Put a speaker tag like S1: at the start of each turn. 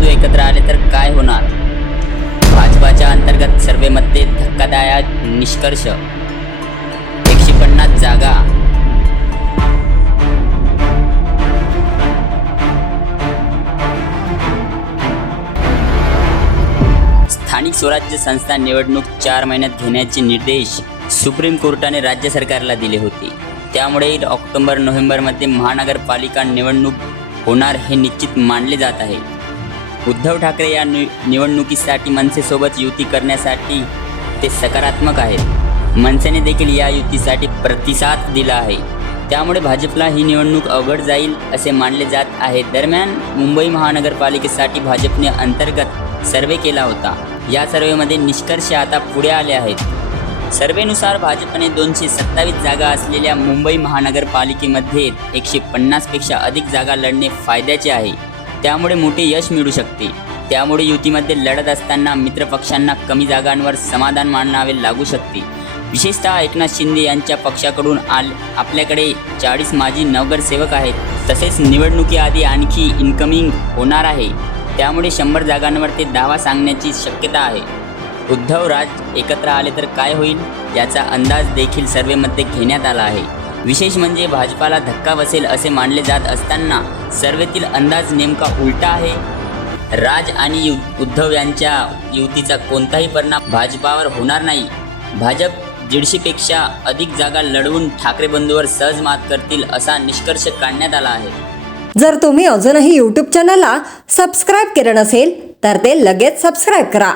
S1: हिंदू एकत्र आले तर काय होणार? भाजपाच्या अंतर्गत सर्वेमध्ये धक्कादायक निष्कर्ष. एकशे पन्नास जागा. स्थानिक स्वराज्य संस्था निवडणूक चार महिन्यात घेण्याचे निर्देश सुप्रीम कोर्टाने राज्य सरकारला दिले होते. त्यामुळे ऑक्टोबर नोव्हेंबरमध्ये महानगरपालिका निवडणूक होणार हे निश्चित मानले जात आहे. उद्धव ठाकरे या नि निवडणुकीसाठी मनसेसोबत युती करण्यासाठी ते सकारात्मक आहेत. मनसेने देखील या युतीसाठी प्रतिसाद दिला आहे. त्यामुळे भाजपला ही निवडणूक अवघड जाईल असे मानले जात आहे. दरम्यान मुंबई महानगरपालिकेसाठी भाजपने अंतर्गत सर्वे केला होता. या सर्वेमध्ये निष्कर्ष आता पुढे आले आहेत. सर्वेनुसार भाजपने दोनशे सत्तावीस जागा असलेल्या मुंबई महानगरपालिकेमध्ये एकशे पन्नासपेक्षा अधिक जागा लढणे फायद्याचे आहे. त्यामुळे मोठे यश मिळू शकते. त्यामुळे युतीमध्ये लढत असताना मित्रपक्षांना कमी जागांवर समाधान मानावे लागू शकते. विशेषतः एकनाथ शिंदे यांच्या पक्षाकडून आल आपल्याकडे चाळीस माजी नगरसेवक आहेत. तसेच निवडणुकीआधी आणखी इन्कमिंग होणार आहे. त्यामुळे शंभर जागांवर ते दावा सांगण्याची शक्यता आहे. उद्धव राज एकत्र आले तर काय होईल? याचा अंदाज देखील सर्वेमध्ये घेण्यात आला आहे. विशेष म्हणजे भाजपाला धक्का बसेल असे मानले जात असताना सर्वेतील अंदाज नेमका उलटा आहे. राज आणि यु उद्धव यांच्या युतीचा कोणताही परिणाम भाजपावर होणार नाही. भाजप दीडशेपेक्षा अधिक जागा लढवून ठाकरे बंधूवर सहज मात करतील असा निष्कर्ष काढण्यात आला आहे.
S2: जर तुम्ही अजूनही यूट्यूब चॅनलला सबस्क्राईब केलं नसेल तर ते लगेच सबस्क्राईब करा.